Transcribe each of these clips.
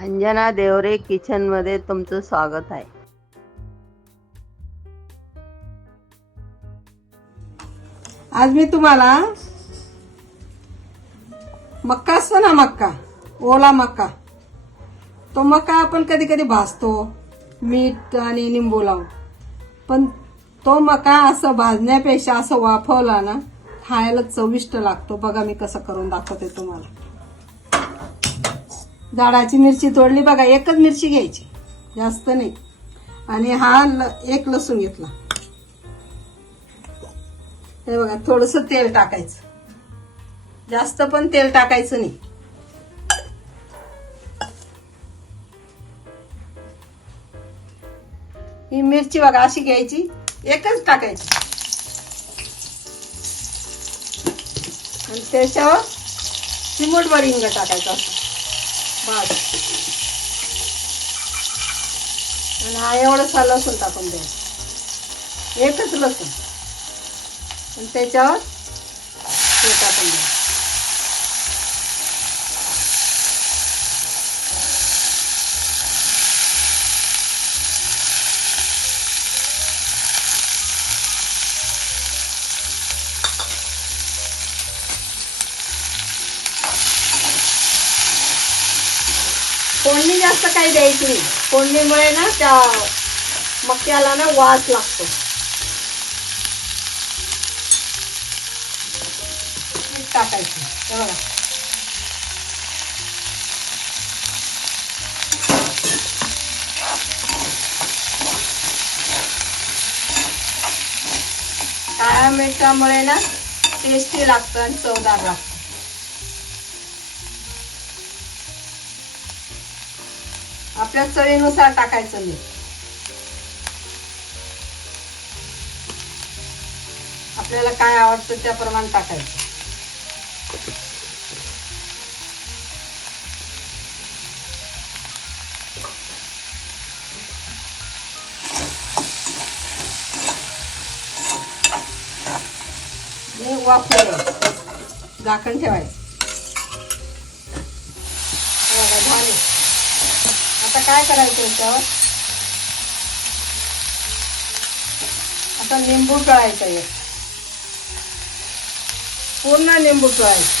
अंजना देवरे किचनमध्ये तुमचं स्वागत आहे. आज मी तुम्हाला मक्का असतो ना मक्का ओला मक्का. तो मक्का आपण कधी कधी भाजतो मीठ आणि लिंबू लावून. पण तो मका असं भाजण्यापेक्षा असं वाफवला ना खायला चविष्ट लागतो. बघा मी कसं करून दाखवते तुम्हाला. झाडाची मिरची तोडली बघा एकच मिरची घ्यायची. जास्त नाही. आणि हा ल- एक लसूण घेतला. हे बघा थोडस तेल टाकायचं. जास्त पण तेल टाकायचं नाही. ही मिरची बघा अशी घ्यायची. एकच टाकायची. आणि त्याच्यावर चिमूटभर हिंग टाकायचं असं. बस. आणि हा एवढंसा लसूण टाकून द्या. एकच लसूण. आणि त्याच्यावर हे टाकून द्या. फोडणी जास्त काही द्यायची नाही. फोडणीमुळे ना त्या मक्याला ना वास लागतो. टाकायचं. हे बघा. काळ्या मिरच्यामुळे ना टेस्टी लागतं आणि चवदार लागतं. आपल्या चवीनुसार टाकायचं मीठ. आपल्याला काय आवडतं त्याप्रमाणे टाकायचं. हे झाकण ठेवायचं. आता काय करायचं याच्यावर? आता लिंबू टळायचं एक पूर्ण लिंबू टळायचं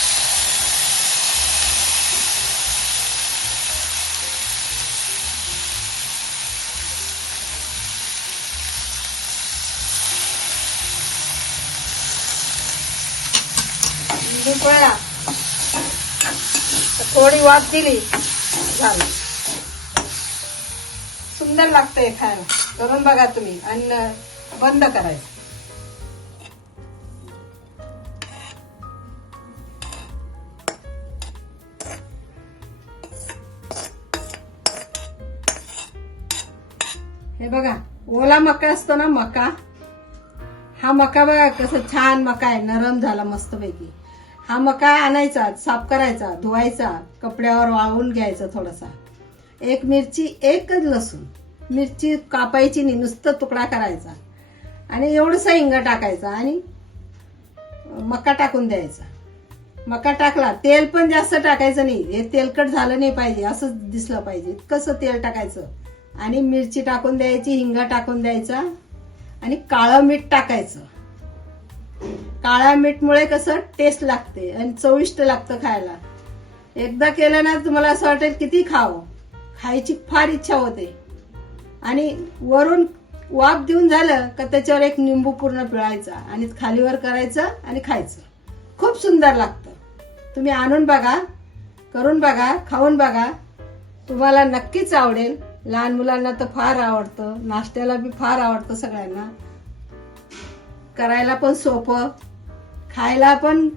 लिंबू पिळला थोडी वाफ दिली. झालं. सुंदर लागतंय खायला. करून बघा तुम्ही. अन्न बंद करायचं. हे बघा ओला मका असतो ना मका? हा मका बघा कसं छान मका आहे नरम झाला मस्तपैकी. हा मका आणायचा साफ करायचा धुवायचा कपड्यावर वाळवून घ्यायचा थोडासा. एक मिरची एकच लसूण. मिरची कापायची नाही नुसतं तुकडा करायचा. आणि एवढंसा हिंग टाकायचा आणि मका टाकून द्यायचा. मका टाकला तेल पण जास्त टाकायचं नाही. हे तेलकट झालं नाही पाहिजे असं दिसलं पाहिजे. कसं तेल टाकायचं. आणि मिरची टाकून द्यायची हिंग टाकून द्यायचा. आणि काळं मीठ टाकायचं. काळ्या मीठमुळे कसं टेस्ट लागते आणि चविष्ट लागतं खायला. एकदा केलं ना तुम्हाला असं वाटेल किती खावं. खायची फार इच्छा होते. आणि वरून वाफ देऊन झालं का त्याच्यावर एक निंबू पूर्ण पिळायचा आणि खालीवर करायचं आणि खायचं. खूप सुंदर लागतं. तुम्ही आणून बघा करून बघा खाऊन बघा. तुम्हाला नक्कीच आवडेल. लहान मुलांना तर फार आवडतं. नाश्त्याला बी फार आवडतं सगळ्यांना. करायला पण सोपं. खायला पण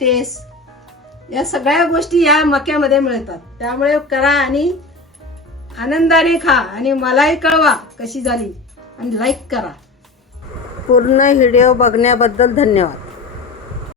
टेस्ट या सगळ्या गोष्टी या मक्यामध्ये मिळतात. त्यामुळे करा आणि आनंदाने खा आणि मलाही कळवा कशी झाली. आणि लाईक करा. पूर्ण व्हिडिओ बघण्याबद्दल धन्यवाद.